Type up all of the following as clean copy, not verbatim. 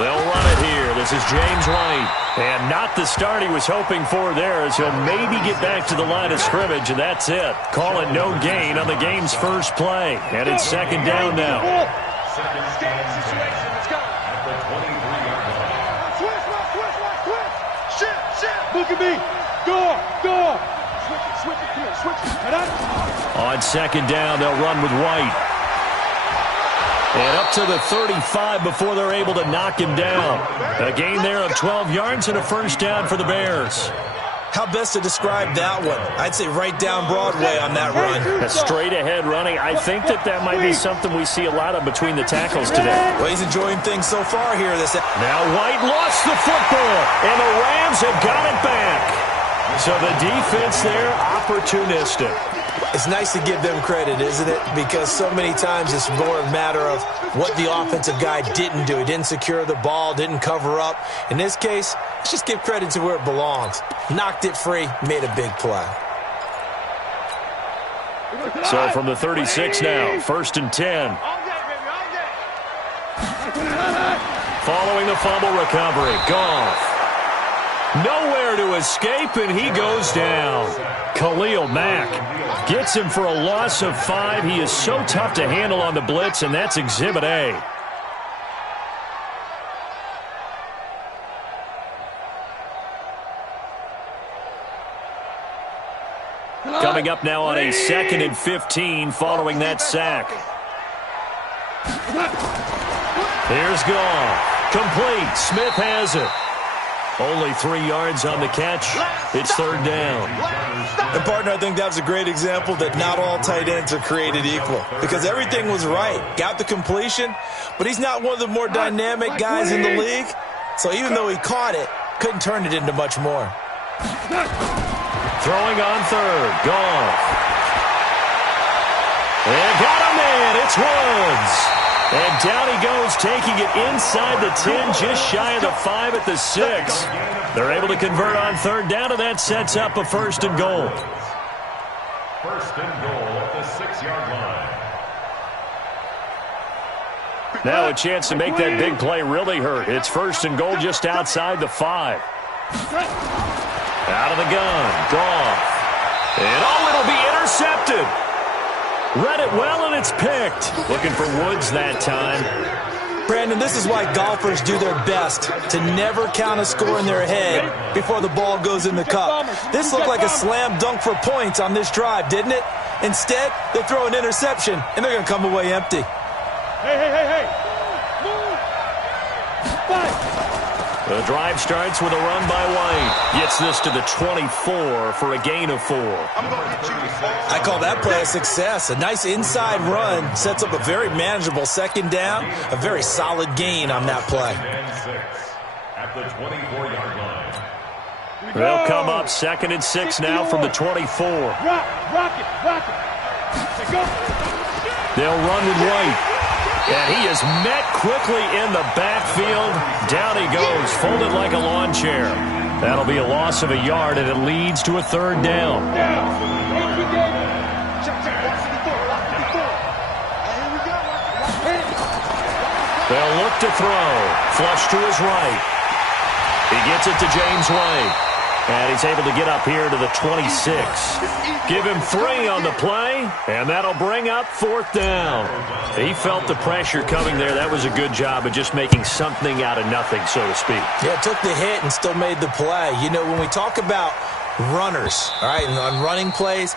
They'll run it here. This is James White. And not the start he was hoping for there, as he'll maybe get back to the line of scrimmage, and that's it. Call it no gain on the game's first play. And it's second down now. Look at me. Go. Switch it. Come here. Switch it. On second down, they'll run with White. And up to the 35 before they're able to knock him down. A gain there of 12 yards and a first down for the Bears. How best to describe that one? I'd say right down Broadway on that run. A straight-ahead running. I think that might be something we see a lot of between the tackles today. Well, he's enjoying things so far here. Now White lost the football, and the Rams have got it back. So the defense there, opportunistic. It's nice to give them credit, isn't it? Because so many times it's more a matter of what the offensive guy didn't do. He didn't secure the ball, didn't cover up. In this case, let's just give credit to where it belongs. Knocked it free, made a big play. So from the 36 now, 1st and 10. Following the fumble recovery, Goff. Nowhere to escape, and he goes down. Khalil Mack gets him for a loss of 5. He is so tough to handle on the blitz, and that's Exhibit A. Coming up now on a 2nd and 15 following that sack. Here's Goff. Complete. Smith has it. Only 3 yards on the catch. It's 3rd down. And, partner, I think that was a great example that not all tight ends are created equal. Because everything was right. Got the completion, but he's not one of the more dynamic guys in the league. So even though he caught it, couldn't turn it into much more. Throwing on 3rd. Goff. And got him in. It's Woods. And down he goes, taking it inside the 10, just shy of the 5 at the 6. They're able to convert on 3rd down, and that sets up a 1st and goal. 1st and goal at the 6-yard line. Now a chance to make that big play really hurt. It's 1st and goal just outside the 5. Out of the gun, Goff. And it'll be intercepted. Read it well, and it's picked. Looking for Woods that time. Brandon, this is why golfers do their best to never count a score in their head before the ball goes in the cup. This looked like a slam dunk for points on this drive, didn't it? Instead, they throw an interception, and they're going to come away empty. Hey. Move. Fight. The drive starts with a run by White. Gets this to the 24 for a gain of 4. I call that play a success. A nice inside run sets up a very manageable 2nd down. A very solid gain on that play. At the 24-yard line. They'll come up 2nd and 6 now from the 24. Rock it. They'll run with White. And he is met quickly in the backfield. Down he goes, folded like a lawn chair. That'll be a loss of a yard, and it leads to a 3rd down. They'll look to throw. Flush to his right. He gets it to James White. And he's able to get up here to the 26. Give him 3 on the play, and that'll bring up 4th down. He felt the pressure coming there. That was a good job of just making something out of nothing, so to speak. Yeah, took the hit and still made the play. You know, when we talk about runners, all right, and on running plays,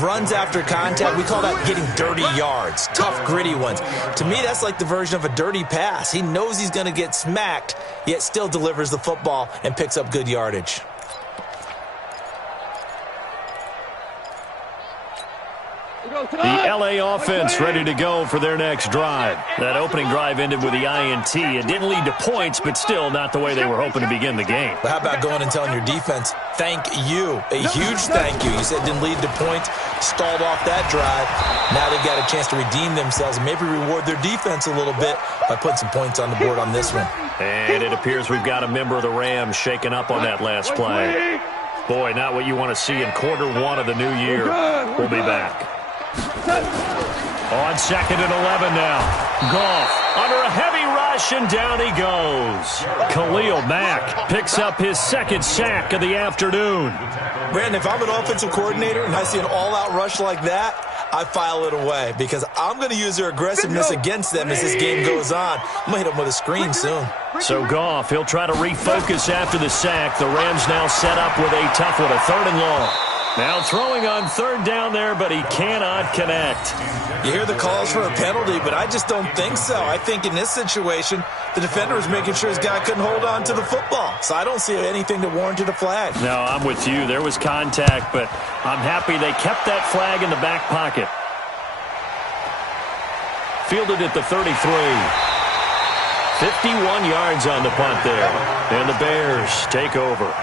runs after contact, we call that getting dirty yards, tough, gritty ones. To me, that's like the version of a dirty pass. He knows he's going to get smacked, yet still delivers the football and picks up good yardage. The L.A. offense ready to go for their next drive. That opening drive ended with the INT. It didn't lead to points, but still not the way they were hoping to begin the game. But how about going and telling your defense, thank you, a huge thank you. You said it didn't lead to points, stalled off that drive. Now they've got a chance to redeem themselves and maybe reward their defense a little bit by putting some points on the board on this one. And it appears we've got a member of the Rams shaken up on that last play. Boy, not what you want to see in quarter 1 of the new year. We'll be back. On 2nd and 11 now. Goff under a heavy rush, and down he goes. Khalil Mack picks up his 2nd sack of the afternoon. Brandon, if I'm an offensive coordinator and I see an all-out rush like that, I file it away because I'm going to use their aggressiveness against them as this game goes on. I'm going to hit them with a screen soon. So Goff, he'll try to refocus after the sack. The Rams now set up with a tough one, a 3rd and long. Now throwing on 3rd down there, but he cannot connect. You hear the calls for a penalty, but I just don't think so. I think in this situation, the defender was making sure his guy couldn't hold on to the football. So I don't see anything to warrant a flag. No, I'm with you. There was contact, but I'm happy they kept that flag in the back pocket. Fielded at the 33. 51 yards on the punt there. And the Bears take over.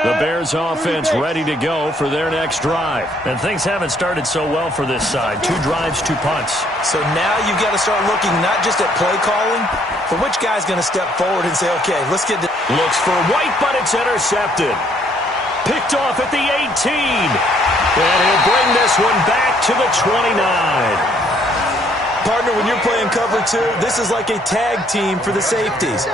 The Bears offense ready to go for their next drive. And things haven't started so well for this side. 2 drives, 2 punts. So now you've got to start looking not just at play calling, but which guy's going to step forward and say, okay, let's get this. Looks for White, but it's intercepted. Picked off at the 18. And he'll bring this one back to the 29. Partner, when you're playing cover 2, this is like a tag team for the safeties.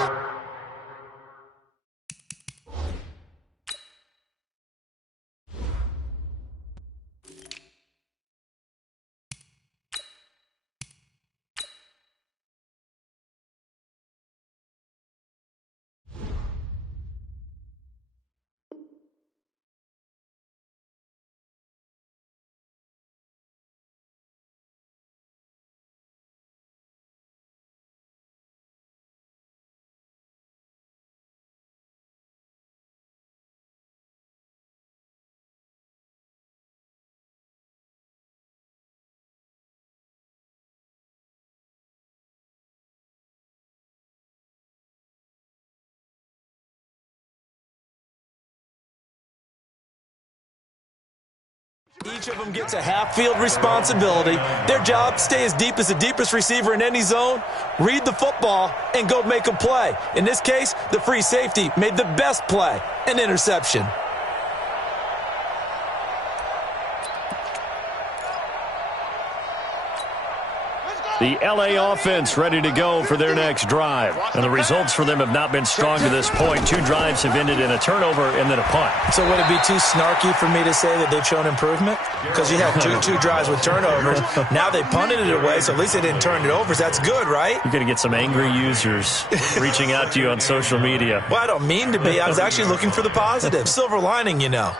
Each of them gets a half-field responsibility. Their job, stay as deep as the deepest receiver in any zone, read the football, and go make a play. In this case, the free safety made the best play, an interception. The L.A. offense ready to go for their next drive. And the results for them have not been strong to this point. 2 drives have ended in a turnover and then a punt. So would it be too snarky for me to say that they've shown improvement? Because you had two drives with turnovers. Now they punted it away, so at least they didn't turn it over. So that's good, right? You're going to get some angry users reaching out to you on social media. Well, I don't mean to be. I was actually looking for the positive. Silver lining, you know.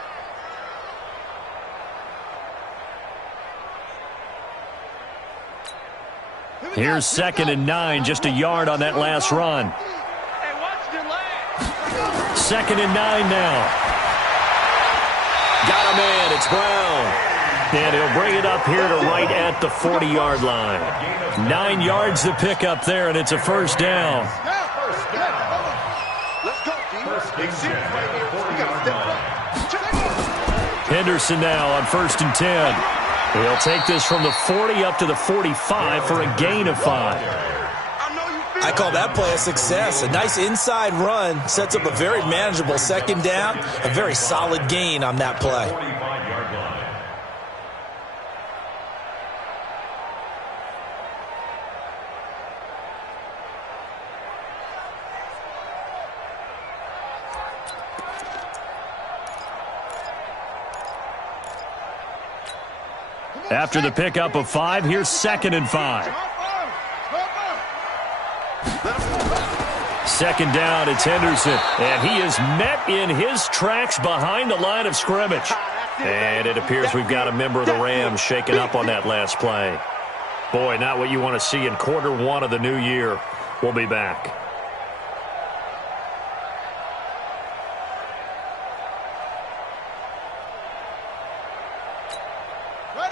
Here's 2nd and 9, just a yard on that last run. 2nd and 9 now. Got a man, it's Brown. And he'll bring it up here to right at the 40-yard line. 9 yards to pick up there, and it's a 1st down. Henderson now on 1st and 10. He'll take this from the 40 up to the 45 for a gain of 5. I call that play a success. A nice inside run sets up a very manageable 2nd down. A very solid gain on that play. After the pickup of 5, here's 2nd and 5. 2nd down, it's Henderson. And he is met in his tracks behind the line of scrimmage. And it appears we've got a member of the Rams shaken up on that last play. Boy, not what you want to see in quarter 1 of the new year. We'll be back.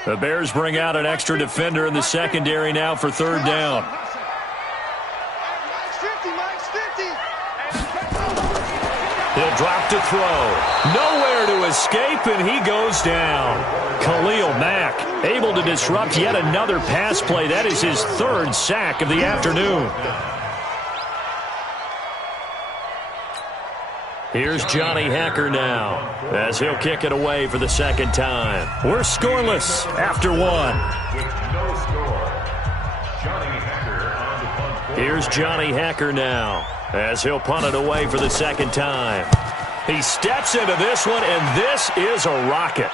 The Bears bring out an extra defender in the secondary now for 3rd down. He'll He'll drop to throw. Nowhere to escape, and he goes down. Khalil Mack able to disrupt yet another pass play. That is his third sack of the afternoon. Here's Johnny Hacker now as he'll kick it away for the second time. We're scoreless after one. With no score, Johnny Hacker on the punt. Here's Johnny Hacker now as he'll punt it away for the second time. He steps into this one, and this is a rocket.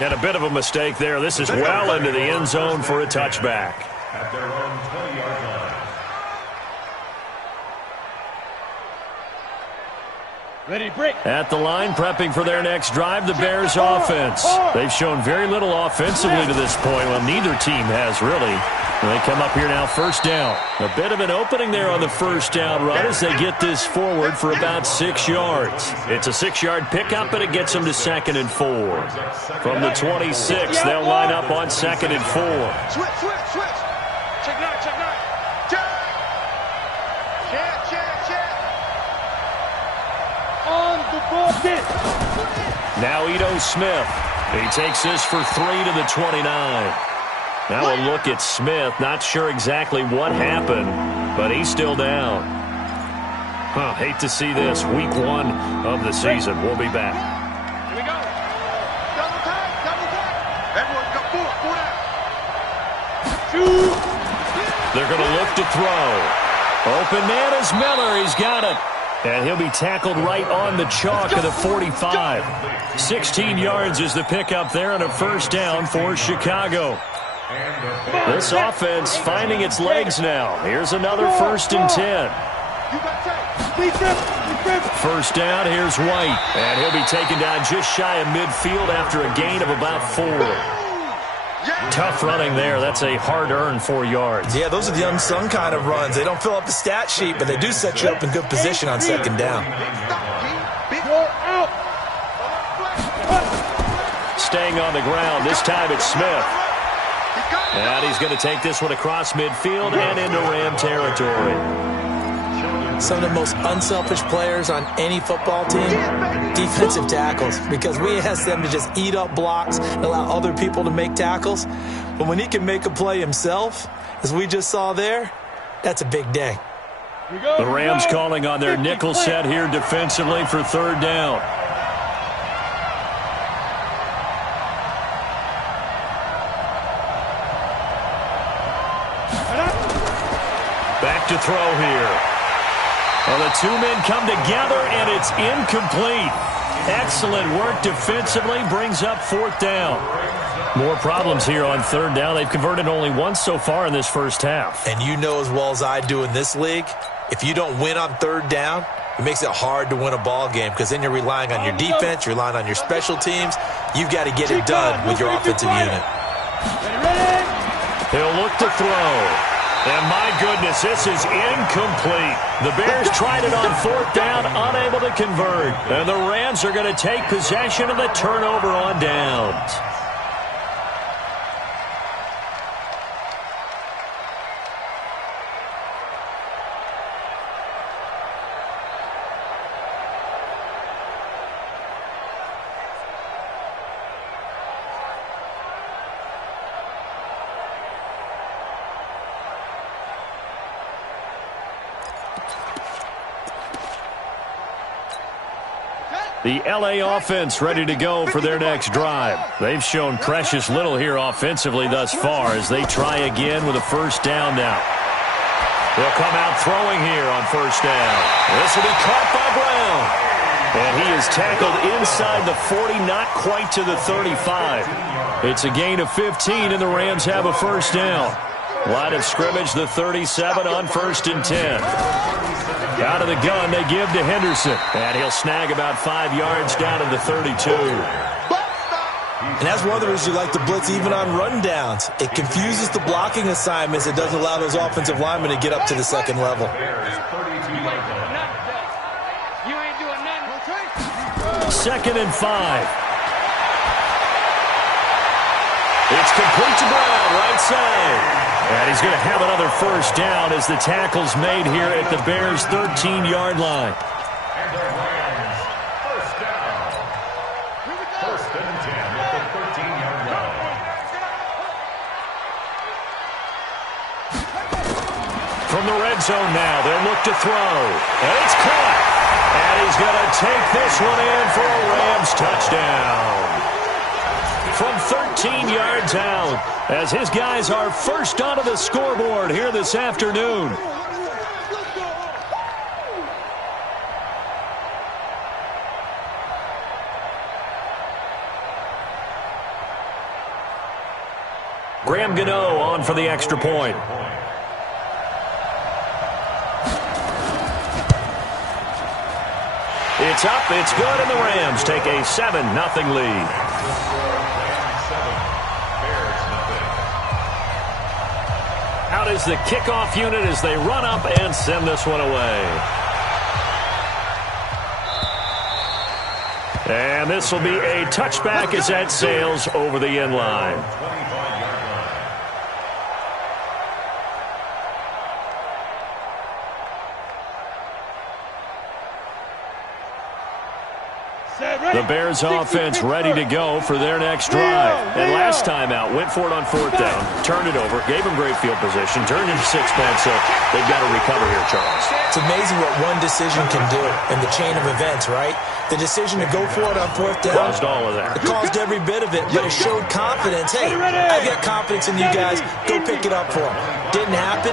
And a bit of a mistake there. This is well into the end zone for a touchback. At their own 20-yard line. Ready to break. At the line, prepping for their next drive, the Bears offense. They've shown very little offensively to this point. Well, neither team has really. They come up here now, first down. A bit of an opening there on the first down run as they get this forward for about 6 yards. It's a 6-yard pickup, and it gets them to 2nd and 4. From the 26, they'll line up on 2nd and 4. Switch. Check nine. Check. On the ball, hit. Now Ito Smith. He takes this for 3 to the 29. Now a look at Smith. Not sure exactly what happened, but he's still down. Hate to see this. Week 1 of the season. We'll be back. Here we go. Double time. Everyone go four down. Shoot. They're going to look to throw. Open man is Miller. He's got it. And he'll be tackled right on the chalk of the 45. 16 yards is the pickup there and a first down for Chicago. This offense finding its legs now. Here's another 1st and 10. First down, here's White. And he'll be taken down just shy of midfield after a gain of about 4. Tough running there. That's a hard-earned 4 yards. Yeah, those are the unsung kind of runs. They don't fill up the stat sheet, but they do set you up in good position on 2nd down. Staying on the ground. This time it's Smith. And he's going to take this one across midfield and into Ram territory. Some of the most unselfish players on any football team, defensive tackles, because we ask them to just eat up blocks and allow other people to make tackles. But when he can make a play himself, as we just saw there, that's a big day. The Rams calling on their nickel set here defensively for 3rd down. Back to throw here. Well, the 2 men come together, and it's incomplete. Excellent work defensively, brings up 4th down. More problems here on 3rd down. They've converted only once so far in this first half. And you know as well as I do in this league, if you don't win on 3rd down, it makes it hard to win a ball game because then you're relying on your defense, you're relying on your special teams. You've got to get it done with your offensive unit. He'll look to throw. And my goodness, this is incomplete. The Bears tried it on 4th down, unable to convert. And the Rams are going to take possession of the turnover on downs. The L.A. offense ready to go for their next drive. They've shown precious little here offensively thus far as they try again with a first down now. They'll come out throwing here on first down. This will be caught by Brown. And he is tackled inside the 40, not quite to the 35. It's a gain of 15, and the Rams have a first down. Line of scrimmage, the 37 on 1st and 10. Out of the gun, they give to Henderson. And he'll snag about 5 yards down to the 32. And that's one of the reasons you like to blitz even on rundowns. It confuses the blocking assignments. It doesn't allow those offensive linemen to get up to the 2nd level. 2nd and 5. It's complete to Brown, right side. And he's going to have another first down as the tackle's made here at the Bears' 13-yard line. And the Rams, first down. First and 10 at the 13-yard line. From the red zone now, they'll look to throw. And it's caught. And he's going to take this one in for a Rams touchdown. From 13 yards out, as his guys are first onto the scoreboard here this afternoon. Graham Gano on for the extra point. It's up, it's good, and the Rams take a 7-0 lead. Out is the kickoff unit as they run up and send this one away. And this will be a touchback as that sails over the end line. The Bears offense ready to go for their next drive. And last time out, went for it on fourth down, turned it over, gave them great field position, turned into six-man, so they've got to recover here, Charles. It's amazing what one decision can do in the chain of events, right? The decision to go for it on fourth down. Caused all of that. It caused every bit of it, but it showed confidence. Hey, I've got confidence in you guys. Go pick it up for them. Didn't happen.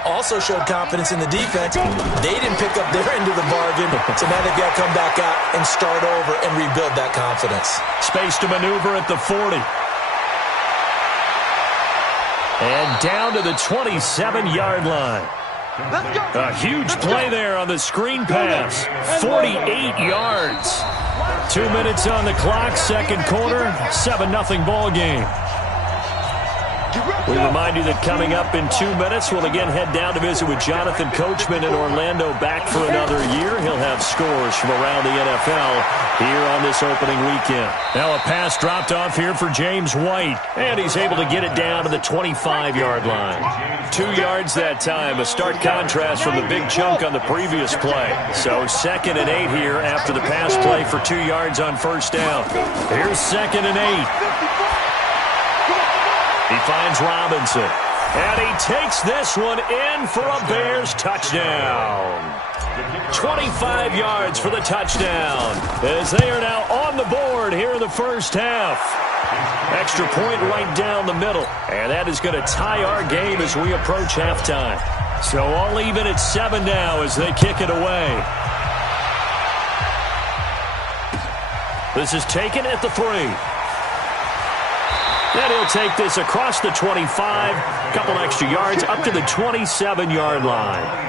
Also showed confidence in the defense. They didn't pick up their end of the bargain, so now they've got to come back out and start over and rebuild that confidence. Space to maneuver at the 40. And down to the 27-yard line. A huge play there on the screen pass. 48 yards. 2 minutes on the clock, second quarter, 7-0 ball game. We remind you that coming up in 2 minutes, we'll again head down to visit with Jonathan Coachman in Orlando, back for another year. He'll have scores from around the NFL here on this opening weekend. Now a pass dropped off here for James White, and he's able to get it down to the 25-yard line. 2 yards that time, a stark contrast from the big chunk on the previous play. So 2nd and 8 here after the pass play for 2 yards on first down. Here's 2nd and 8. He finds Robinson, and he takes this one in for a Bears touchdown. 25 yards for the touchdown, as they are now on the board here in the first half. Extra point right down the middle, and that is going to tie our game as we approach halftime. So all even at 7 now as they kick it away. This is taken at the 3. And he'll take this across the 25, couple extra yards, up to the 27-yard line.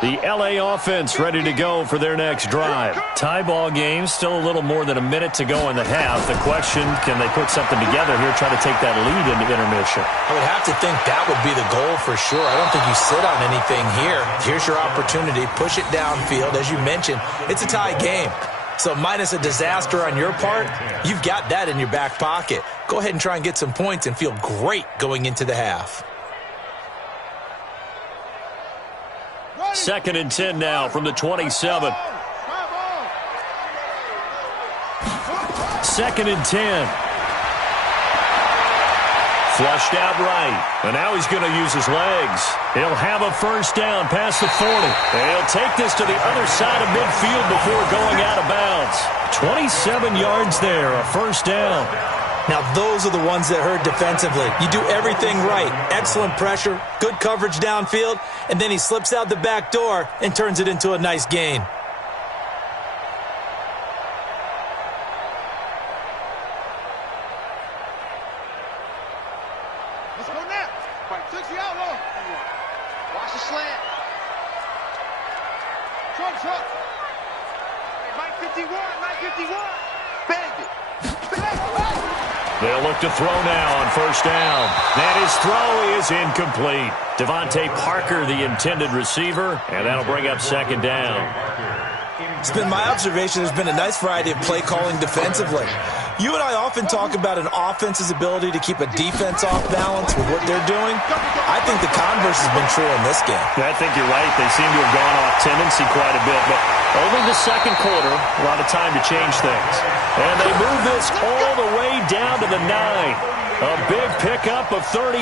The L.A. offense ready to go for their next drive. Tie ball game, still a little more than a minute to go in the half. The question, can they put something together here, try to take that lead into intermission? I would have to think that would be the goal for sure. I don't think you sit on anything here. Here's your opportunity. Push it downfield. As you mentioned, it's a tie game. So minus a disaster on your part, you've got that in your back pocket. Go ahead and try and get some points and feel great going into the half. 2nd and 10 now from the 27. 2nd and 10. Flushed out right. And now he's going to use his legs. He'll have a first down past the 40. And he'll take this to the other side of midfield before going out of bounds. 27 yards there, a first down. Now, those are the ones that hurt defensively. You do everything right. Excellent pressure, good coverage downfield, and then he slips out the back door and turns it into a nice gain. Let's go now. 6 outlaw. slant. Truck. Hey, Mike 51, Mike 51. Bang it. They'll look to throw now on first down. And his throw is incomplete. Devontae Parker, the intended receiver, and that'll bring up second down. It's been my observation there's been a nice variety of play calling defensively. You and I often talk about an offense's ability to keep a defense off balance with what they're doing. I think the converse has been true in this game. I think you're right. They seem to have gone off tendency quite a bit, but only the second quarter, a lot of time to change things. And they move this all the way down to the 9. A big pickup of 38.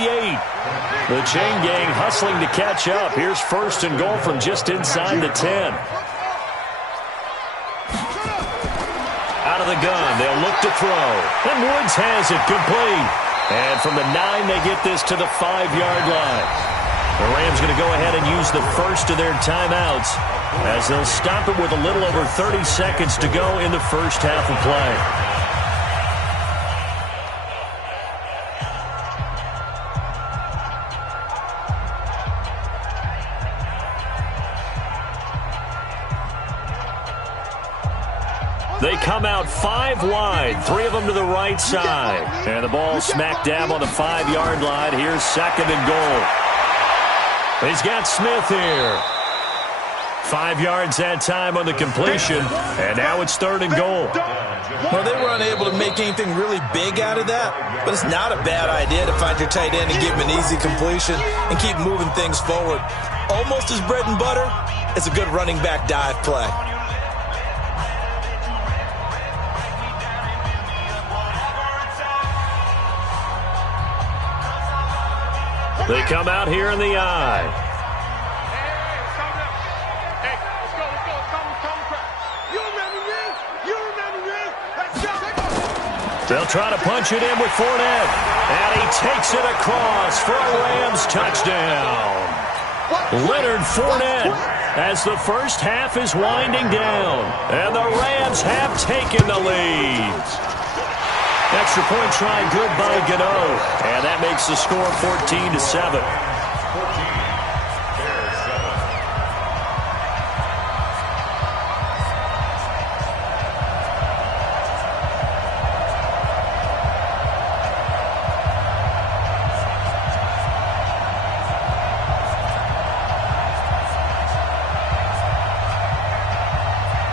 The chain gang hustling to catch up. Here's first and goal from just inside the 10. Out of the gun, they'll look to throw. And Woods has it complete. And from the 9, they get this to the 5-yard line. The Rams going to go ahead and use the first of their timeouts as they'll stop it with a little over 30 seconds to go in the first half of play. They come out 5 wide, 3 of them to the right side. And the ball smack dab on the 5-yard line. Here's second and goal. He's got Smith here. 5 yards that time on the completion. And now it's third and goal. Well, they were unable to make anything really big out of that. But it's not a bad idea to find your tight end and give him an easy completion and keep moving things forward. Almost as bread and butter, it's a good running back dive play. They come out here in the eye. Hey, let's go. You remember me? Let's go. They'll try to punch it in with Fournette. And he takes it across for a Rams touchdown. Leonard Fournette as the first half is winding down. And the Rams have taken the lead. Extra point try good by Gano. And that makes the score 14-7.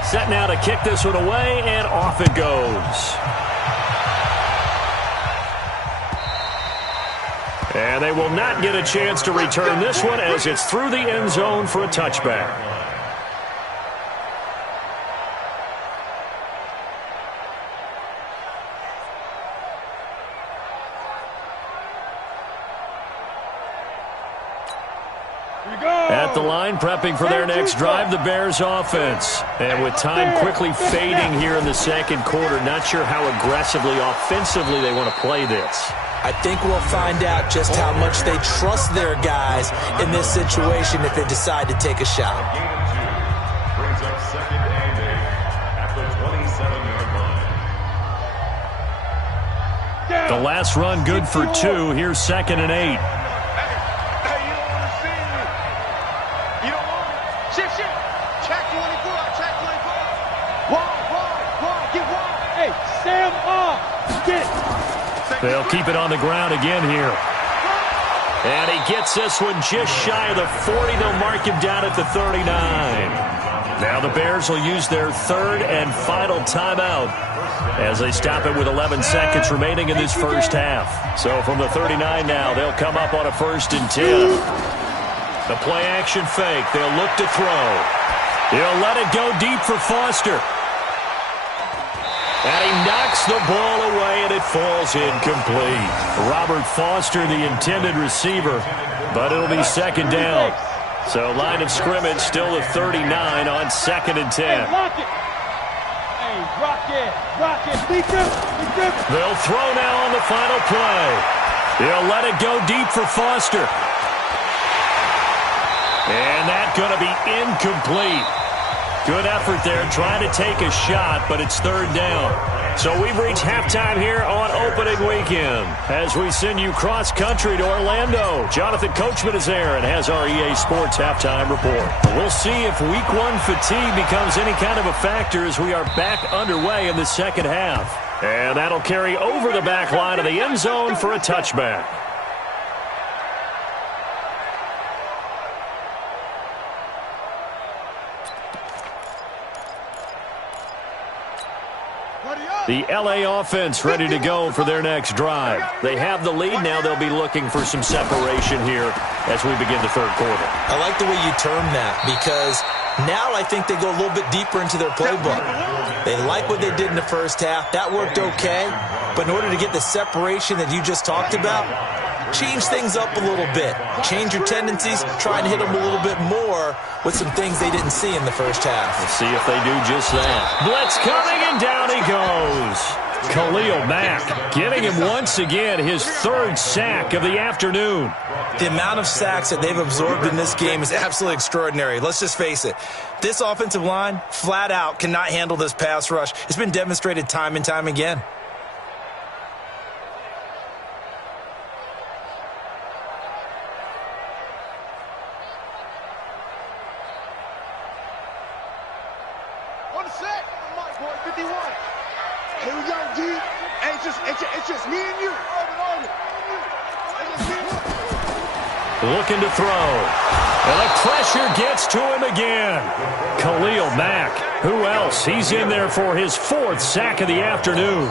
Set now to kick this one away, and off it goes. And they will not get a chance to return this one as it's through the end zone for a touchback. At the line, prepping for their next drive, the Bears offense. And with time quickly fading here in the second quarter, not sure how aggressively, offensively they want to play this. I think we'll find out just how much they trust their guys in this situation if they decide to take a shot. Brings up second and 8 at the 27-yard line. The last run good for 2. Here's second and 8. They'll keep it on the ground again here. And he gets this one just shy of the 40. They'll mark him down at the 39. Now the Bears will use their third and final timeout as they stop it with 11 seconds remaining in this first half. So from the 39 now, they'll come up on a 1st and 10. The play action fake. They'll look to throw. He'll let it go deep for Foster. And he knocks the ball away, and it falls incomplete. Robert Foster, the intended receiver, but it'll be second down. So line of scrimmage still the 39 on 2nd and 10. Hey, lock it. Hey, rock it. They'll throw now on the final play. He'll let it go deep for Foster. And that's going to be incomplete. Good effort there, trying to take a shot, but it's third down. So we've reached halftime here on opening weekend as we send you cross-country to Orlando. Jonathan Coachman is there and has our EA Sports halftime report. We'll see if Week 1 fatigue becomes any kind of a factor as we are back underway in the second half. And that'll carry over the back line of the end zone for a touchback. The LA offense ready to go for their next drive. They have the lead. Now they'll be looking for some separation here as we begin the third quarter. I like the way you term that because now I think they go a little bit deeper into their playbook. They like what they did in the first half. That worked okay. But in order to get the separation that you just talked about, change things up a little bit. Change your tendencies. Try and hit them a little bit more with some things they didn't see in the first half. Let's see if they do just that. Blitz coming, and down he goes. Khalil Mack giving him once again his third sack of the afternoon. The amount of sacks that they've absorbed in this game is absolutely extraordinary. Let's just face it. This offensive line, flat out, cannot handle this pass rush. It's been demonstrated time and time again. Here we go, D. It's just me and you. Looking to throw. And the pressure gets to him again. Khalil Mack. Who else? He's in there for his fourth sack of the afternoon.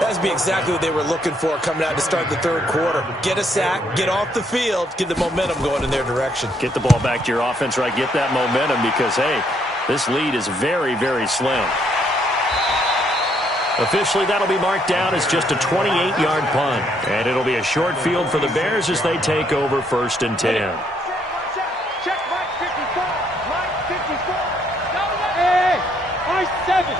That'd be exactly what they were looking for coming out to start the third quarter. Get a sack, get off the field, get the momentum going in their direction. Get the ball back to your offense, right? Get that momentum because, hey, this lead is very, very slim. Officially, that'll be marked down as just a 28-yard punt. And it'll be a short field for the Bears as they take over 1st and 10. Check Mike 54. Mike 54. Hey, Mike 7.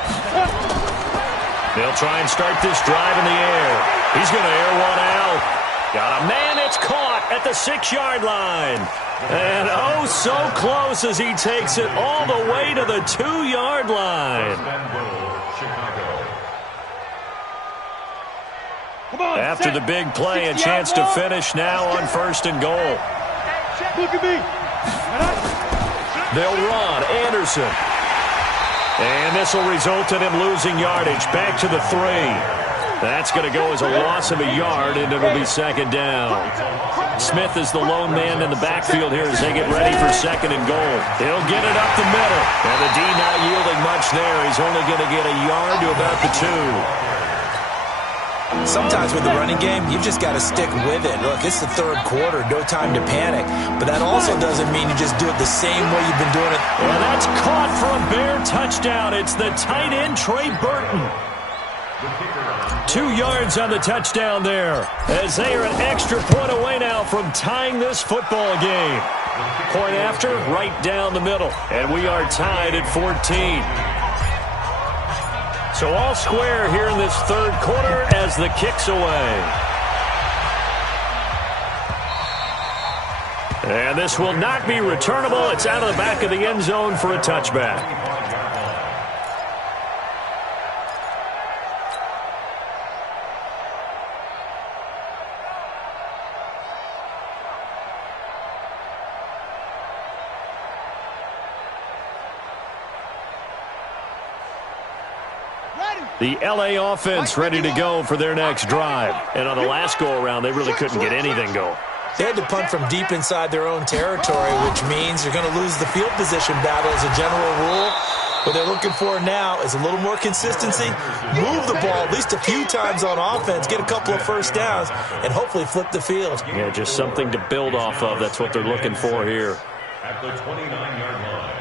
They'll try and start this drive in the air. He's going to air one out. Got a man. It's caught at the 6-yard line. And oh, so close as he takes it all the way to the 2-yard line. After the big play, a chance to finish now on 1st and goal. Look at me. They'll run. Anderson. And this will result in him losing yardage. Back to the 3. That's going to go as a loss of a yard, and it'll be 2nd down. Smith is the lone man in the backfield here as they get ready for 2nd and goal. He'll get it up the middle. And the D not yielding much there. He's only going to get a yard to about the 2. Sometimes with the running game, you've just got to stick with it. Look, it's the third quarter, no time to panic. But that also doesn't mean you just do it the same way you've been doing it. And that's caught for a Bear touchdown. It's the tight end, Trey Burton. 2 yards on the touchdown there, as they are an extra point away now from tying this football game. Point after, right down the middle. And we are tied at 14. So all square here in this third quarter as the kick's away. And this will not be returnable. It's out of the back of the end zone for a touchback. The LA offense ready to go for their next drive. And on the last go-around, they really couldn't get anything going. They had to punt from deep inside their own territory, which means you're going to lose the field position battle as a general rule. What they're looking for now is a little more consistency, move the ball at least a few times on offense, get a couple of first downs, and hopefully flip the field. Yeah, just something to build off of. That's what they're looking for here. At the 29-yard line.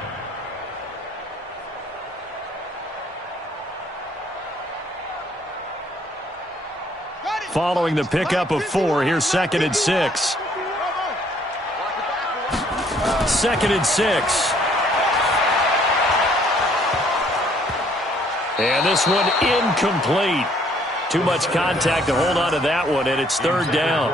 Following the pickup of 4, here's 2nd and 6. 2nd and 6. And this one incomplete. Too much contact to hold on to that one, and it's third down.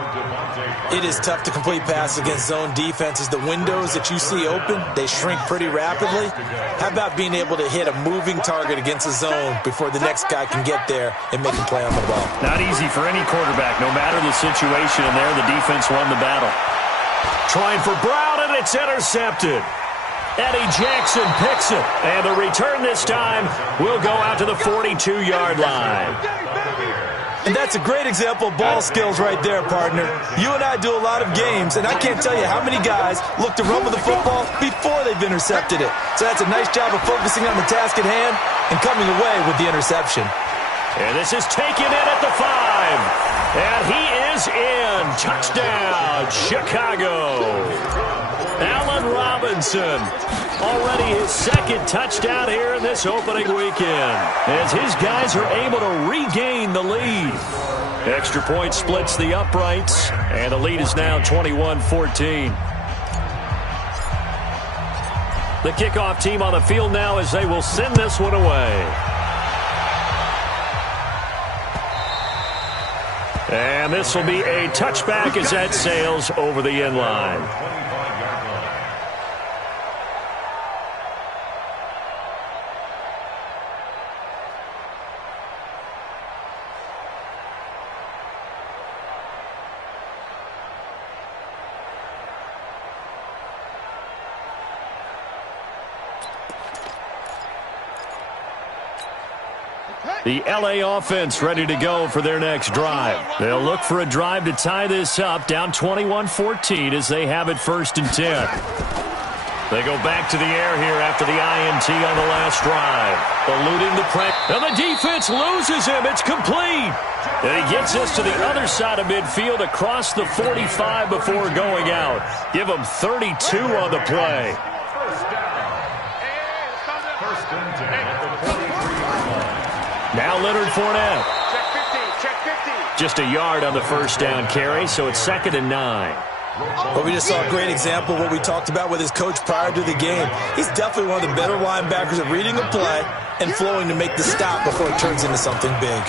It is tough to complete passes against zone defenses. The windows that you see open, they shrink pretty rapidly. How about being able to hit a moving target against a zone before the next guy can get there and make a play on the ball? Not easy for any quarterback, no matter the situation, and there the defense won the battle. Trying for Brown, and it's intercepted. Eddie Jackson picks it, and the return this time will go out to the 42-yard line. And that's a great example of ball skills right there, partner. You and I do a lot of games, and I can't tell you how many guys look to run with the football before they've intercepted it. So that's a nice job of focusing on the task at hand and coming away with the interception. And this is taken in at the 5. And he is in. Touchdown, Chicago. Allen Robinson, already his second touchdown here in this opening weekend, as his guys are able to regain the lead. Extra point splits the uprights, and the lead is now 21-14. The kickoff team on the field now as they will send this one away. And this will be a touchback as that sails over the end line. The LA offense ready to go for their next drive. They'll look for a drive to tie this up, down 21-14 as they have it 1st and 10. They go back to the air here after the INT on the last drive. Eluding the pressure. And the defense loses him. It's complete. And he gets us to the other side of midfield across the 45 before going out. Give him 32 on the play. First and 10 at the 43-yard line. Now Leonard Fournette. Check 50. Just a yard on the first down carry, so it's 2nd and 9. Well, we just saw a great example of what we talked about with his coach prior to the game. He's definitely one of the better linebackers at reading a play and flowing to make the stop before it turns into something big.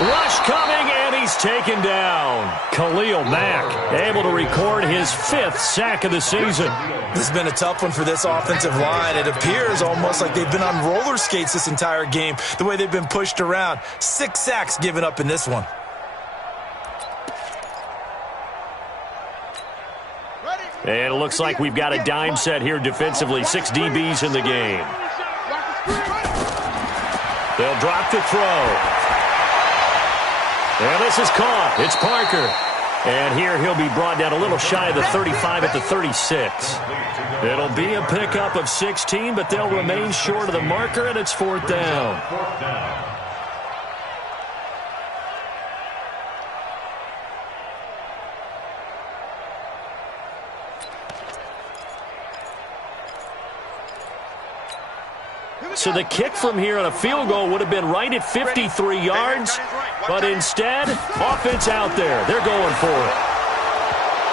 Rush coming, and he's taken down. Khalil Mack able to record his 5th sack of the season. This has been a tough one for this offensive line. It appears almost like they've been on roller skates this entire game, the way they've been pushed around. 6 sacks given up in this one. And it looks like we've got a dime set here defensively. 6 DBs in the game. They'll drop the throw. And this is caught. It's Parker. And here he'll be brought down a little shy of the 35 at the 36. It'll be a pickup of 16, but they'll remain short of the marker, and it's 4th down. So the kick from here on a field goal would have been right at 53 yards, but instead, offense out there. They're going for it.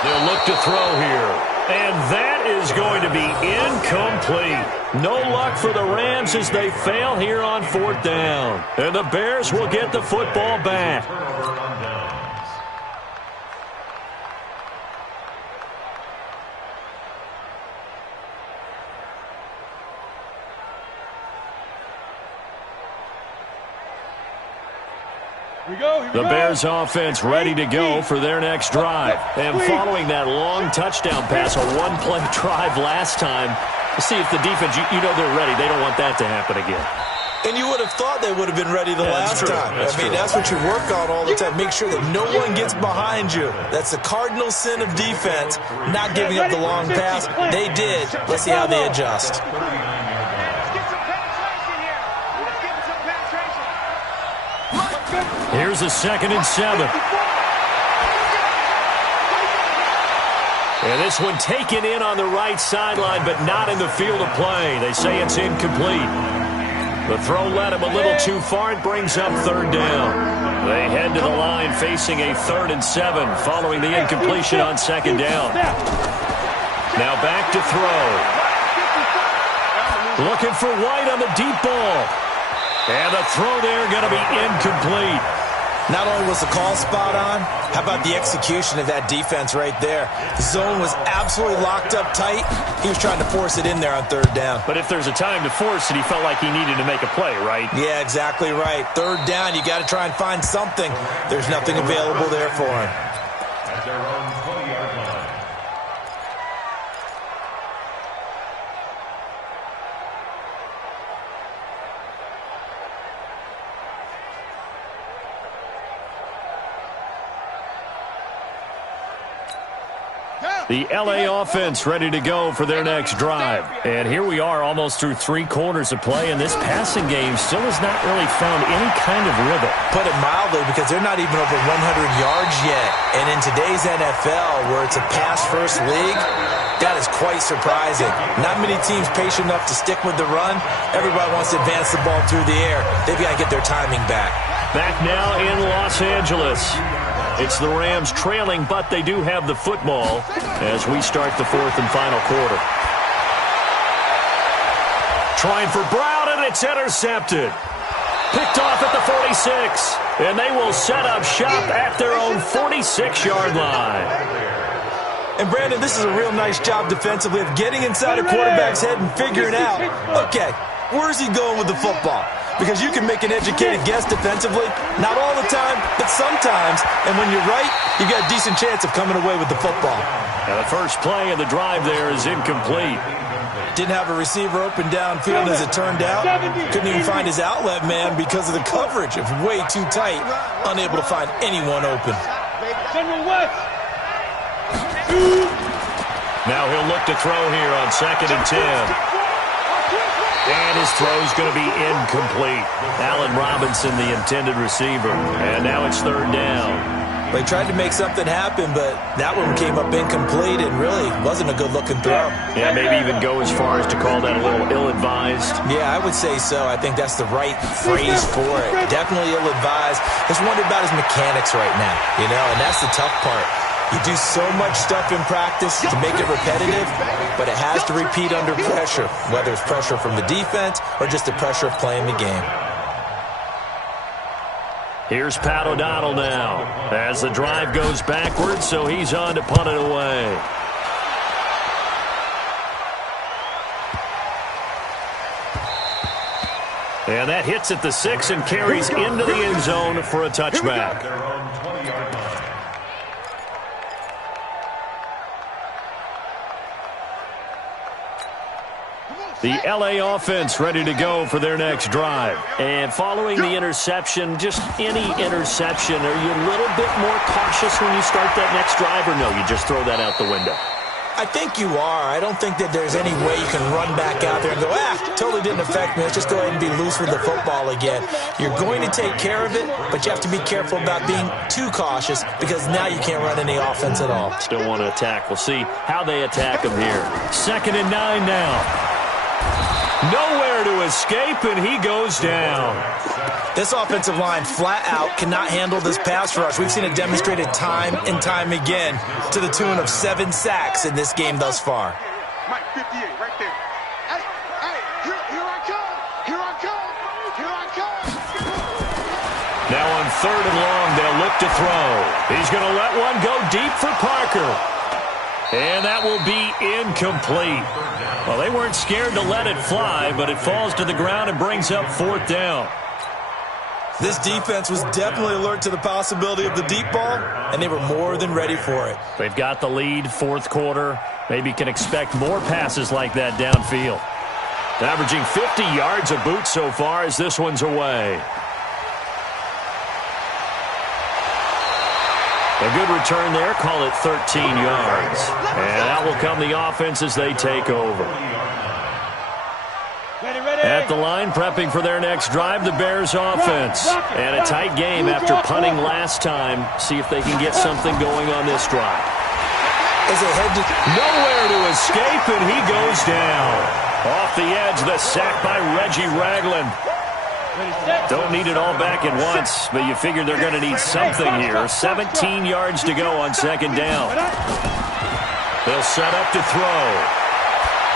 They'll look to throw here, and that is going to be incomplete. No luck for the Rams as they fail here on 4th down, and the Bears will get the football back. The Bears offense ready to go for their next drive. And following that long touchdown pass, a one-play drive last time, to see if the defense, you know they're ready. They don't want that to happen again. And you would have thought they would have been ready the last time. That's what you work on all the time. Make sure that no one gets behind you. That's the cardinal sin of defense, not giving up the long pass. They did. Let's see how they adjust. Here's a 2nd and 7. And this one taken in on the right sideline, but not in the field of play. They say it's incomplete. The throw led him a little too far. It brings up 3rd down. They head to the line facing a 3rd and 7 following the incompletion on 2nd down. Now back to throw. Looking for White on the deep ball. And the throw there going to be incomplete. Not only was the call spot on, how about the execution of that defense right there? The zone was absolutely locked up tight. He was trying to force it in there on third down. But if there's a time to force it, he felt like he needed to make a play, right? Yeah, exactly right. Third down, you got to try and find something. There's nothing available there for him. At their own 20-yard line. The L.A. offense ready to go for their next drive. And here we are almost through 3 quarters of play, and this passing game still has not really found any kind of rhythm. Put it mildly, because they're not even over 100 yards yet. And in today's NFL, where it's a pass-first league, that is quite surprising. Not many teams patient enough to stick with the run. Everybody wants to advance the ball through the air. They've got to get their timing back. Back now in Los Angeles. It's the Rams trailing, but they do have the football as we start the 4th and final quarter. Trying for Brown, and it's intercepted. Picked off at the 46, and they will set up shop at their own 46-yard line. And, Brandon, this is a real nice job defensively of getting inside a quarterback's head and figuring out, okay, where's he going with the football? Because you can make an educated guess defensively, not all the time, but sometimes. And when you're right, you got a decent chance of coming away with the football. Now the first play of the drive there is incomplete. Didn't have a receiver open downfield as it turned out. Couldn't even find his outlet man because of the coverage. It was way too tight. Unable to find anyone open. Now he'll look to throw here on 2nd and 10. And his throw's going to be incomplete. Allen Robinson, the intended receiver. And now it's 3rd down. They tried to make something happen, but that one came up incomplete and really wasn't a good-looking throw. Yeah, maybe even go as far as to call that a little ill-advised. Yeah, I would say so. I think that's the right phrase for it. Definitely ill-advised. Just wonder about his mechanics right now, and that's the tough part. You do so much stuff in practice to make it repetitive, but it has to repeat under pressure, whether it's pressure from the defense or just the pressure of playing the game. Here's Pat O'Donnell now as the drive goes backwards, so he's on to punt it away. And that hits at the 6 and carries into the end zone for a touchback. The L.A. offense ready to go for their next drive. And following the interception, just any interception, are you a little bit more cautious when you start that next drive, or no, you just throw that out the window? I think you are. I don't think that there's any way you can run back out there and go, totally didn't affect me. Let's just go ahead and be loose with the football again. You're going to take care of it, but you have to be careful about being too cautious because now you can't run any offense at all. Still want to attack. We'll see how they attack him here. 2nd and 9 now. Nowhere to escape, and he goes down. This offensive line flat out cannot handle this pass rush. We've seen it demonstrated time and time again to the tune of 7 sacks in this game thus far. Mike, 58, right there. Hey, here I come. Here I come. Here I come. Now on 3rd and long, they'll look to throw. He's going to let one go deep for Parker. And that will be incomplete. Well, they weren't scared to let it fly, but it falls to the ground and brings up 4th down. This defense was definitely alert to the possibility of the deep ball, and they were more than ready for it. They've got the lead, 4th quarter. Maybe can expect more passes like that downfield. Averaging 50 yards a boot so far as this one's away. A good return there, call it 13 yards. And out will come the offense as they take over. At the line, prepping for their next drive, the Bears offense. And a tight game after punting last time. See if they can get something going on this drive. Nowhere to escape, and he goes down. Off the edge, the sack by Reggie Ragland. Don't need it all back at once, but you figure they're going to need something here. 17 yards to go on 2nd down. They'll set up to throw.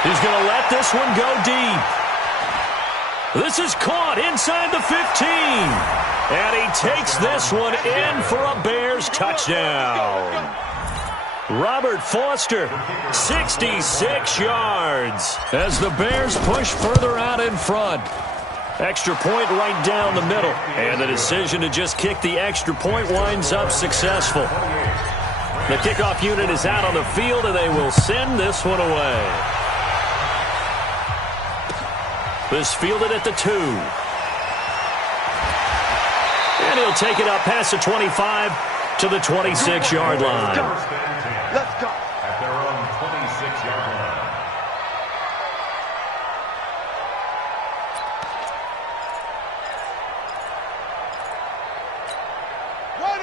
He's going to let this one go deep. This is caught inside the 15. And he takes this one in for a Bears touchdown. Robert Foster, 66 yards as the Bears push further out in front. Extra point right down the middle. And the decision to just kick the extra point winds up successful. The kickoff unit is out on the field, and they will send this one away. This fielded at the 2. And he'll take it up past the 25 to the 26-yard line. Let's go. At their own 26-yard line.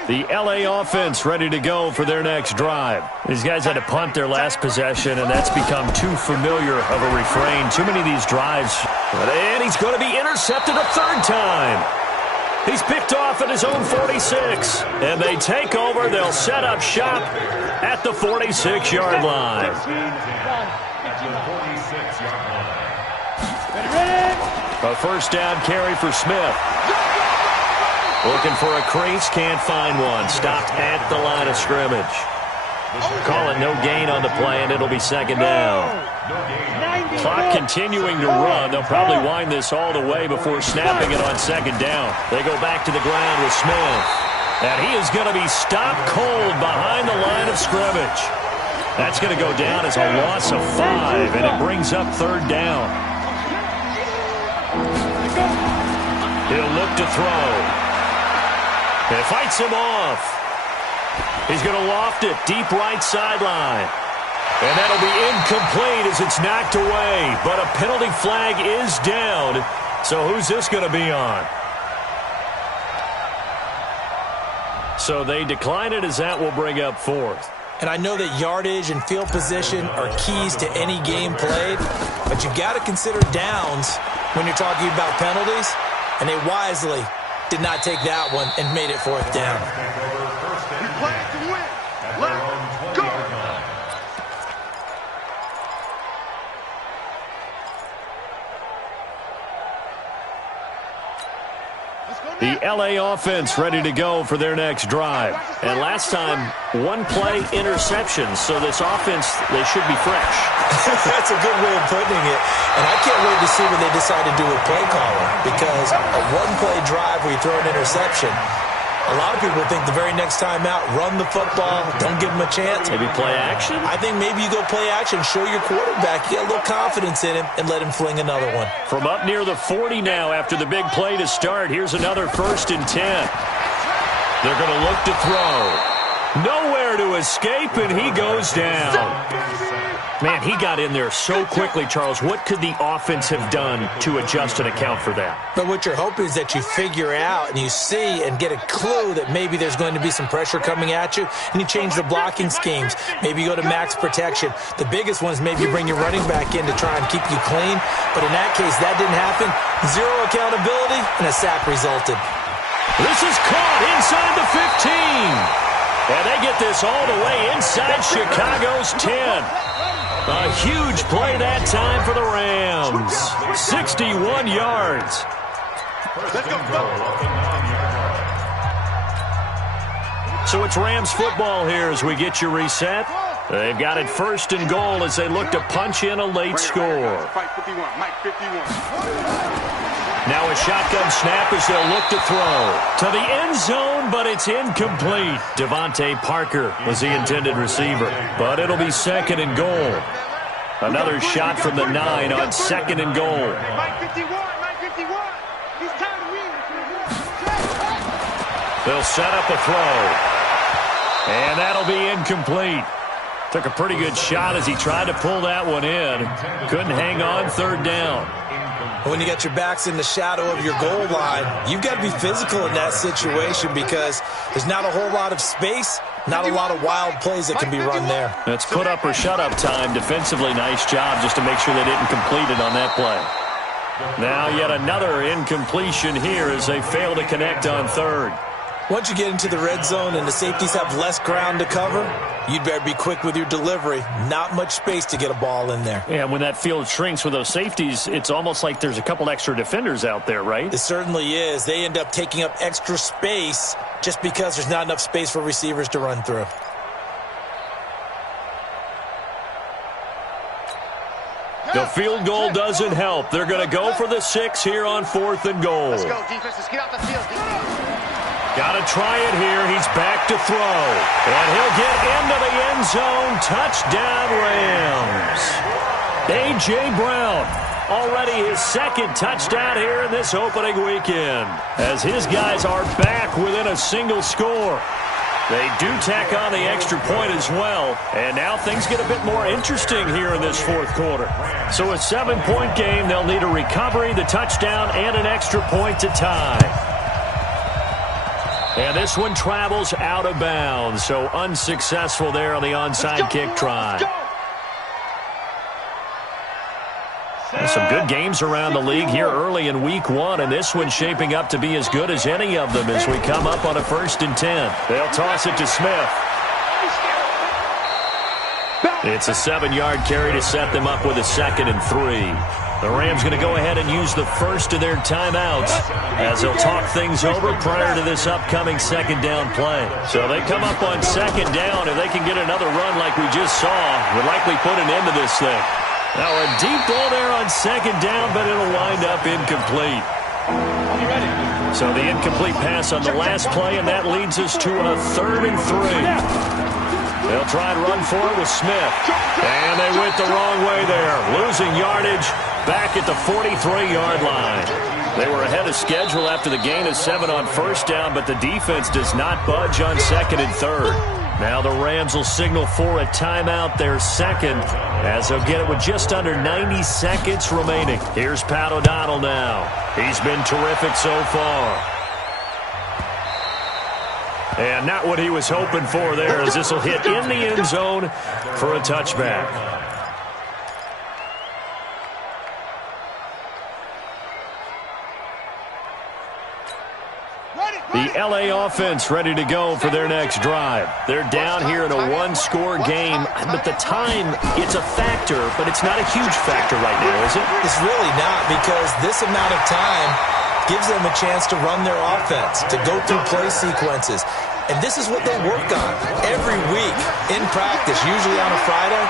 The L.A. offense ready to go for their next drive. These guys had to punt their last possession, and that's become too familiar of a refrain. Too many of these drives. And he's going to be intercepted a third time. He's picked off at his own 46. And they take over. They'll set up shop at the 46-yard line. A first down carry for Smith. Looking for a crease, can't find one. Stopped at the line of scrimmage. Call it no gain on the play, and it'll be second down. Clock continuing to run. They'll probably wind this all the way before snapping it on second down. They go back to the ground with Smith. And he is going to be stopped cold behind the line of scrimmage. That's going to go down as a loss of 5, and it brings up third down. He'll look to throw. It fights him off. He's going to loft it deep right sideline. And that'll be incomplete as it's knocked away. But a penalty flag is down. So who's this going to be on? So they decline it as that will bring up fourth. And I know that yardage and field position are keys to any game played, but you got to consider downs when you're talking about penalties. And they wisely did not take that one and made it fourth down. We play to win. Let's go. The L.A. offense ready to go for their next drive. And last time, one play interception. So this offense, they should be fresh. That's a good way of putting it. And I can't wait to see what they decide to do with play calling. Because a one-play drive where you throw an interception, a lot of people think the very next time out, run the football, don't give them a chance. Maybe play action? I think maybe you go play action, show your quarterback, get a little confidence in him, and let him fling another one. From up near the 40 now after the big play to start, here's another 1st and 10. They're going to look to throw. Nowhere to escape, and he goes down. Man, he got in there so quickly, Charles. What could the offense have done to adjust and account for that? But what you're hoping is that you figure out and you see and get a clue that maybe there's going to be some pressure coming at you, and you change the blocking schemes. Maybe you go to max protection. The biggest one is maybe you bring your running back in to try and keep you clean. But in that case, that didn't happen. Zero accountability, and a sack resulted. This is caught inside the 15. And they get this all the way inside Chicago's 10. A huge play that time for the Rams. 61 yards. So it's Rams football here as we get you reset. They've got it 1st and goal as they look to punch in a late score. Now a shotgun snap as they'll look to throw. To the end zone, but it's incomplete. Devontae Parker was the intended receiver. But it'll be 2nd and goal. Another shot from the 9 on 2nd and goal. They'll set up a throw. And that'll be incomplete. Took a pretty good shot as he tried to pull that one in. Couldn't hang on 3rd down. When you got your backs in the shadow of your goal line, you've got to be physical in that situation because there's not a whole lot of space, not a lot of wild plays that can be run there. That's put up or shut up time. Defensively, nice job just to make sure they didn't complete it on that play. Now yet another incompletion here as they fail to connect on 3rd. Once you get into the red zone and the safeties have less ground to cover, you'd better be quick with your delivery. Not much space to get a ball in there. Yeah, when that field shrinks with those safeties, it's almost like there's a couple extra defenders out there, right? It certainly is. They end up taking up extra space just because there's not enough space for receivers to run through. The field goal doesn't help. They're going to go for the 6 here on 4th and goal. Let's go, defense. Let's get out the field. Got to try it here. He's back to throw. And he'll get into the end zone. Touchdown, Rams. A.J. Brown, already his 2nd touchdown here in this opening weekend, as his guys are back within a single score. They do tack on the extra point as well, and now things get a bit more interesting here in this 4th quarter. So a 7-point game, they'll need a recovery, the touchdown, and an extra point to tie. And this one travels out of bounds, so unsuccessful there on the onside kick try. Some good games around the league here early in week 1, and this one's shaping up to be as good as any of them as we come up on a 1st and 10. They'll toss it to Smith. It's a 7-yard carry to set them up with a 2nd and 3. The Rams going to go ahead and use the first of their timeouts as they'll talk things over prior to this upcoming 2nd down play. So they come up on 2nd down. If they can get another run like we just saw, would likely put an end to this thing. Now a deep ball there on 2nd down, but it'll wind up incomplete. So the incomplete pass on the last play, and that leads us to a 3rd and 3. They'll try and run for it with Smith. And they went the wrong way there. Losing yardage back at the 43-yard line. They were ahead of schedule after the gain of 7 on 1st down, but the defense does not budge on 2nd and 3rd. Now the Rams will signal for a timeout, their 2nd, as they'll get it with just under 90 seconds remaining. Here's Pat O'Donnell now. He's been terrific so far. And not what he was hoping for there, as this will hit in the end zone for a touchback. The L.A. offense ready to go for their next drive. They're down here in a 1-score game, but the time, it's a factor, but it's not a huge factor right now, is it? It's really not, because this amount of time gives them a chance to run their offense, to go through play sequences. And this is what they work on every week in practice, usually on a Friday.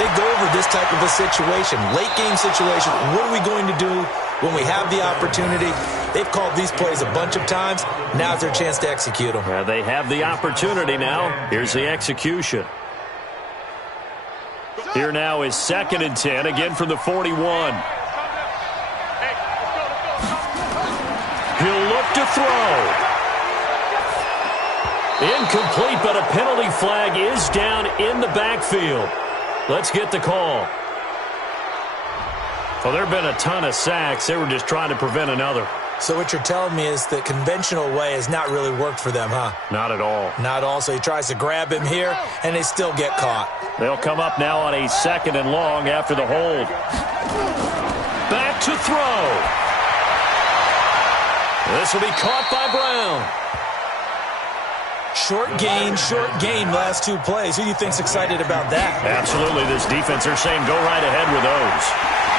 They go over this type of a situation, late game situation. What are we going to do when we have the opportunity? They've called these plays a bunch of times. Now's their chance to execute them. Well, they have the opportunity now. Here's the execution. Here now is 2nd and 10, again from the 41. He'll look to throw. Incomplete, but a penalty flag is down in the backfield. Let's get the call. Well, there have been a ton of sacks. They were just trying to prevent another. So what you're telling me is the conventional way has not really worked for them, huh? Not at all. Not all. So he tries to grab him here, and they still get caught. They'll come up now on a 2nd and long after the hold. Back to throw. This will be caught by Brown. Short gain, last 2 plays. Who do you think's excited about that? Absolutely, this defense, they're saying go right ahead with those.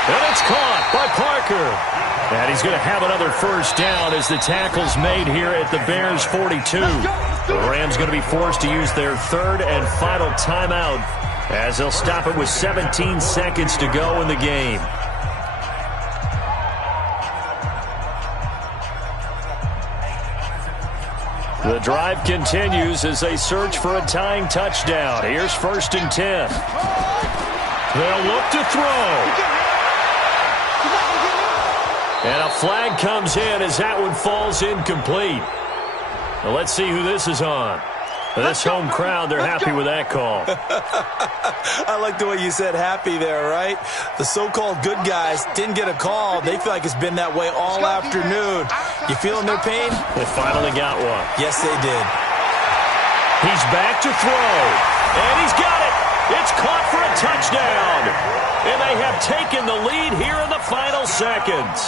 And it's caught by Parker. And he's going to have another 1st down as the tackle's made here at the Bears' 42. The Rams going to be forced to use their 3rd and final timeout as they'll stop it with 17 seconds to go in the game. The drive continues as they search for a tying touchdown. Here's 1st and 10. They'll look to throw. And a flag comes in as that one falls incomplete. Now let's see who this is on. This home crowd, they're happy with that call. I like the way you said happy there, right? The so-called good guys didn't get a call. They feel like it's been that way all afternoon. You feeling their pain? They finally got one. Yes, they did. He's back to throw. And he's got it. It's caught for a touchdown. And they have taken the lead here in the final seconds.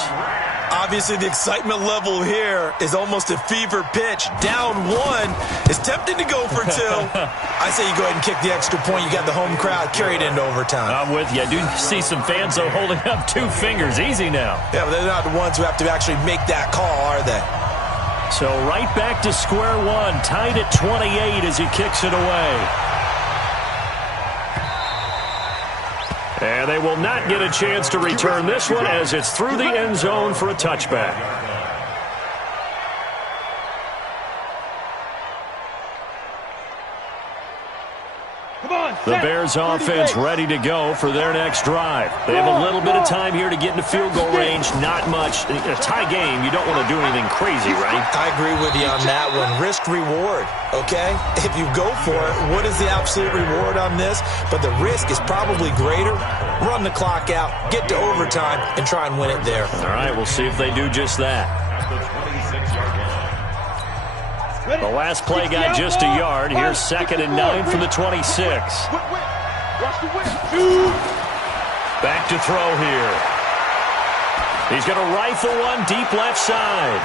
Obviously, the excitement level here is almost a fever pitch. Down 1 is tempting to go for 2. I say you go ahead and kick the extra point. You got the home crowd, carry it into overtime. I'm with you. I do see some fans, though, holding up 2 fingers. Easy now. Yeah, but they're not the ones who have to actually make that call, are they? So right back to square one, tied at 28 as he kicks it away. And they will not get a chance to return this one as it's through the end zone for a touchback. The Bears offense ready to go for their next drive. They have a little bit of time here to get into field goal range. Not much. In a tie game, you don't want to do anything crazy, right? I agree with you on that one. Risk reward, okay? If you go for it, what is the absolute reward on this? But the risk is probably greater. Run the clock out, get to overtime, and try and win it there. All right, we'll see if they do just that. The last play got just a yard. Here's 2nd and 9 from the 26. Back to throw here. He's going to rifle one deep left side.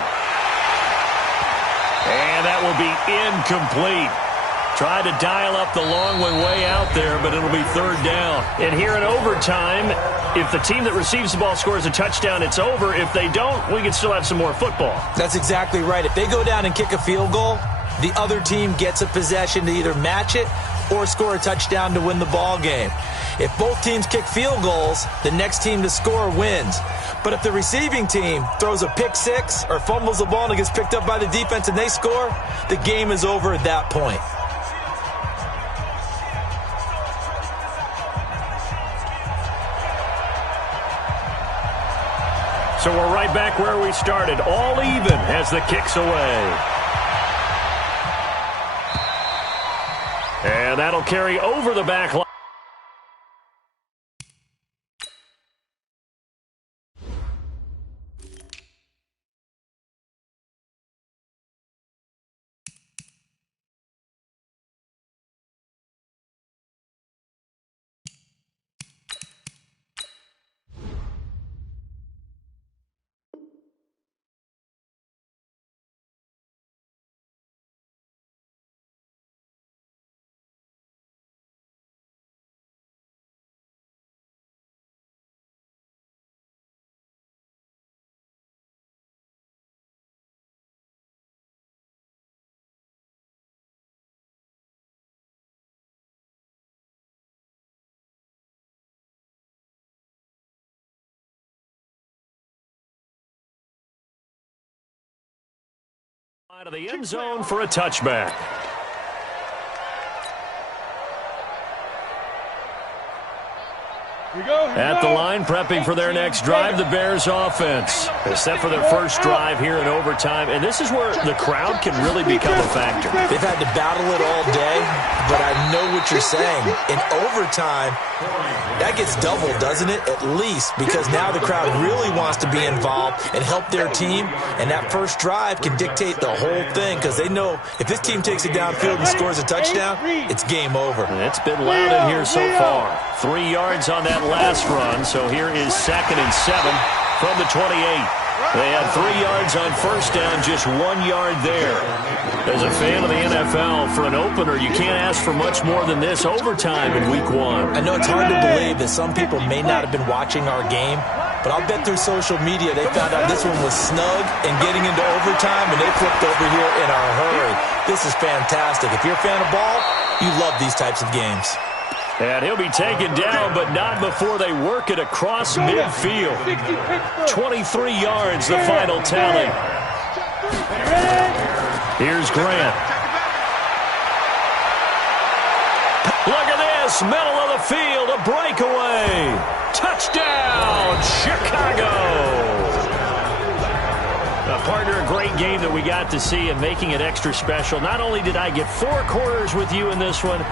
And that will be incomplete. Tried to dial up the long one way out there, but it'll be 3rd down. And here in overtime, if the team that receives the ball scores a touchdown, it's over. If they don't, we can still have some more football. That's exactly right. If they go down and kick a field goal, the other team gets a possession to either match it or score a touchdown to win the ball game. If both teams kick field goals, the next team to score wins. But if the receiving team throws a pick six or fumbles the ball and it gets picked up by the defense and they score, the game is over at that point. So we're right back where we started, all even as the kick's away. And that'll carry over the back line. Out of the end zone for a touchback. At the line, prepping for their next drive, the Bears offense. They're set for their first drive here in overtime, and this is where the crowd can really become a factor. They've had to battle it all day, but I know what you're saying. In overtime, that gets doubled, doesn't it? At least, because now the crowd really wants to be involved and help their team, and that first drive can dictate the whole thing because they know if this team takes it downfield and scores a touchdown, it's game over. And it's been loud in here so far. 3 yards on that last run, so here is 2nd and 7 from the 28. They had 3 yards on first down, just 1 yard there. As a fan of the NFL, for an opener, you can't ask for much more than this overtime in week 1. I know it's hard to believe that some people may not have been watching our game, but I'll bet through social media they found out this one was snug and getting into overtime, and they flipped over here in a hurry. This is fantastic. If you're a fan of ball, you love these types of games. And he'll be taken down, but not before they work it across midfield. 23 yards, the final tally. Here's Grant. Look at this, middle of the field, a breakaway. Touchdown, Chicago. Partner, a great game that we got to see and making it extra special. Not only did I get 4 quarters with you in this one,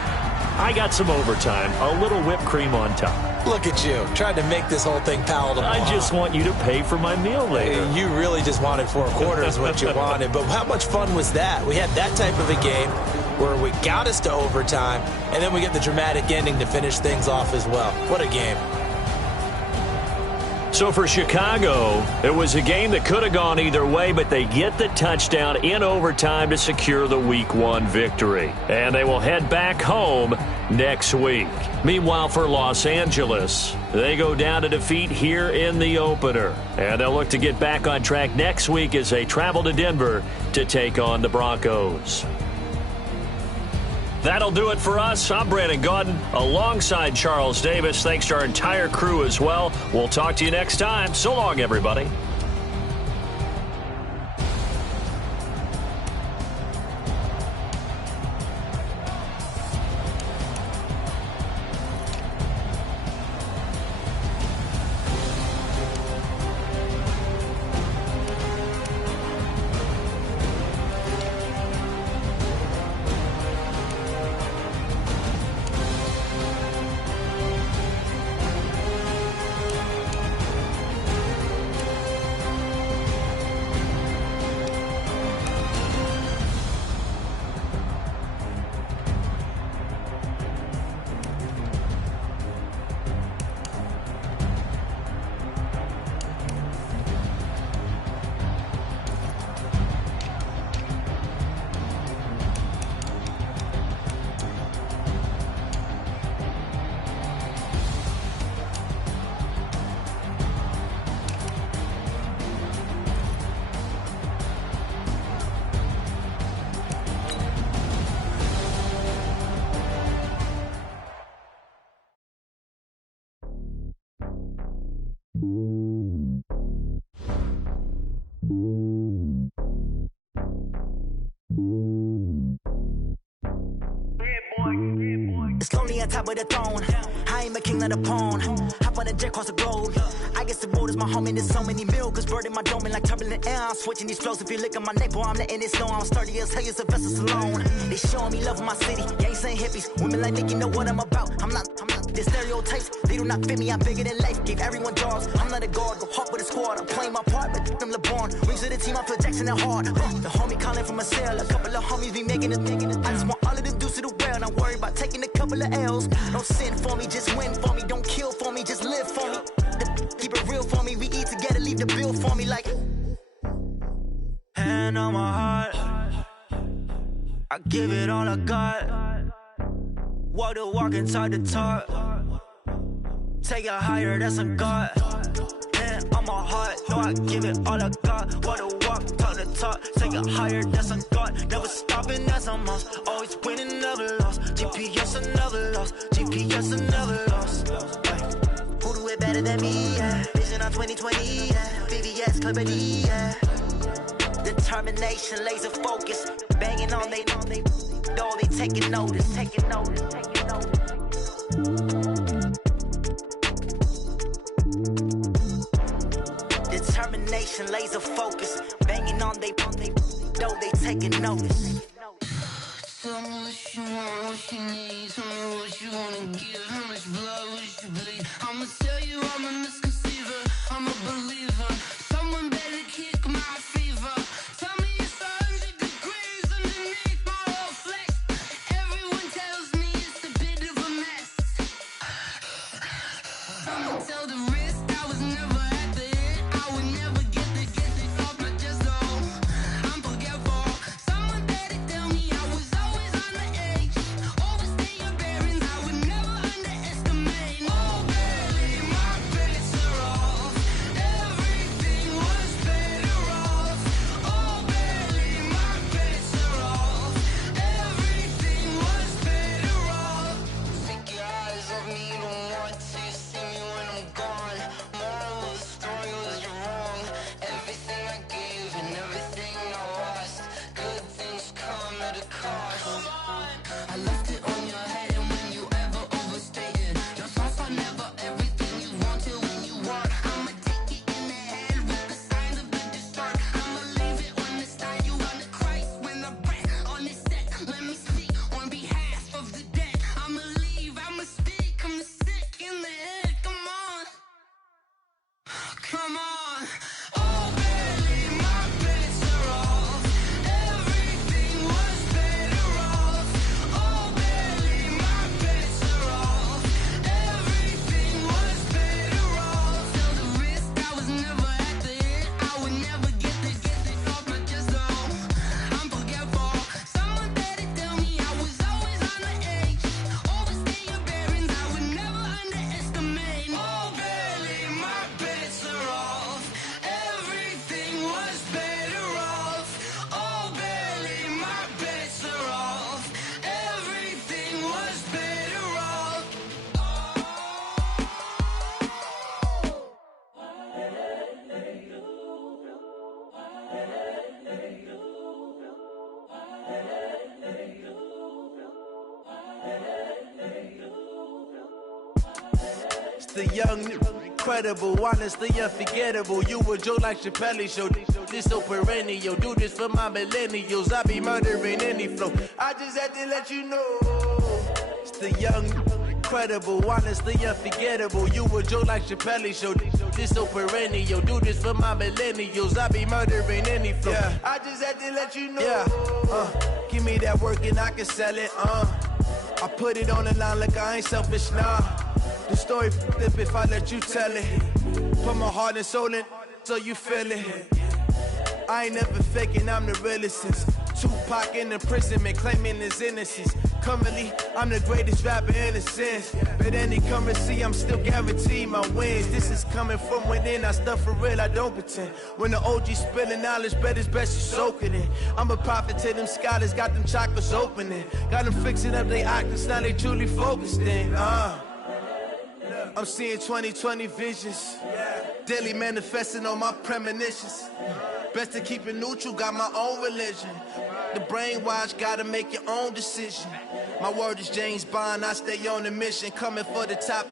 I got some overtime, a little whipped cream on top. Look at you, trying to make this whole thing palatable. I just want you to pay for my meal later. You really just wanted 4 quarters what you wanted, but how much fun was that? We had that type of a game where we got us to overtime, and then we get the dramatic ending to finish things off as well. What a game. So for Chicago, it was a game that could have gone either way, but they get the touchdown in overtime to secure the Week 1 victory. And they will head back home next week. Meanwhile, for Los Angeles, they go down to defeat here in the opener. And they'll look to get back on track next week as they travel to Denver to take on the Broncos. That'll do it for us. I'm Brandon Gaudin alongside Charles Davis. Thanks to our entire crew as well. We'll talk to you next time. So long, everybody. It's lonely on top of the throne. I ain't a king of the pawn. Hop on a jet across the globe. I guess the road is my home and there's so many milkers burning my dome and like turbulent air. I'm switching these flows. If you look at my neck, boy, I'm letting it slow. I'm sturdy as hell, it's a vessel alone. They showing me love in my city. Gang saying hippies. Women like Nick, you know what I'm about. I'm not. The stereotypes, they do not fit me. I'm bigger than life. Gave everyone jobs. I'm not a guard. Go hard with a squad. I'm playing my part, but I'm LeBron. Rings to the team, I feel Jackson and hard. The homie calling from a cell. A couple of homies be making it. I just want all of them dudes to the well. Not worry about taking a couple of L's. Don't sin for me, just win for me. Don't kill for me, just live for me. Keep it real for me. We eat together, leave the bill for me like. Hand on my heart, I give it all I got. Walk the walk and talk the talk. Take it higher, that's a God. Hand on my heart, no, I give it all I got. Walk the walk, talk the talk. Take it higher, that's a God. Never stopping, that's a must. Always winning, never lost. GPS, I never lost. GPS, I never lost. Who do it better than me? Yeah. Vision on 2020. Yeah. VVS, Clarity. Yeah. Determination, laser focus. Banging on they door, they taking notice. Taking notice. Taking notice. Determination, laser focus. Banging on they door, they taking notice. Tell me what you want, what you need. Tell me what you wanna give. How much blood would you bleed? I'ma tell you I'm a misconceiver. I'm a believer. Someone better kick my fever. Tell me it's 100 degrees underneath my whole flesh. Everyone tells me it's a bit of a mess. I'ma tell the risk I was never at the end. I would never get it off my chest though. I'm forgetful. Someone better tell me I was always on the edge. Overstay your bearings, I would never underestimate. the young, incredible, honestly unforgettable. You a joke like Chappelle Show. This so perennial. Do this for my millennials. I be murdering any flow. I just had to let you know. It's the young, incredible, honestly unforgettable. You a joke like Chappelle Show. This so perennial. Do this for my millennials. I be murdering any flow. Yeah. I just had to let you know. Yeah. Give me that work and I can sell it. I put it on the line like I ain't selfish, nah. The story flip if I let you tell it. Put my heart and soul in so you feel it. I ain't never faking, I'm the realest since Tupac in imprisonment, claiming his innocence. Currently, I'm the greatest rapper in a sense. But any currency, I'm still guaranteed my wins. This is coming from within, I stuff for real, I don't pretend. When the OG spilling knowledge, bet it's best you soak it in. I'm a prophet to them scholars, got them chakras opening. Got them fixing up their octaves, now they truly focused in. I'm seeing 2020 visions. Daily manifesting on my premonitions. Best to keep it neutral, got my own religion. The brainwash, gotta make your own decision. My word is James Bond, I stay on the mission, coming for the top.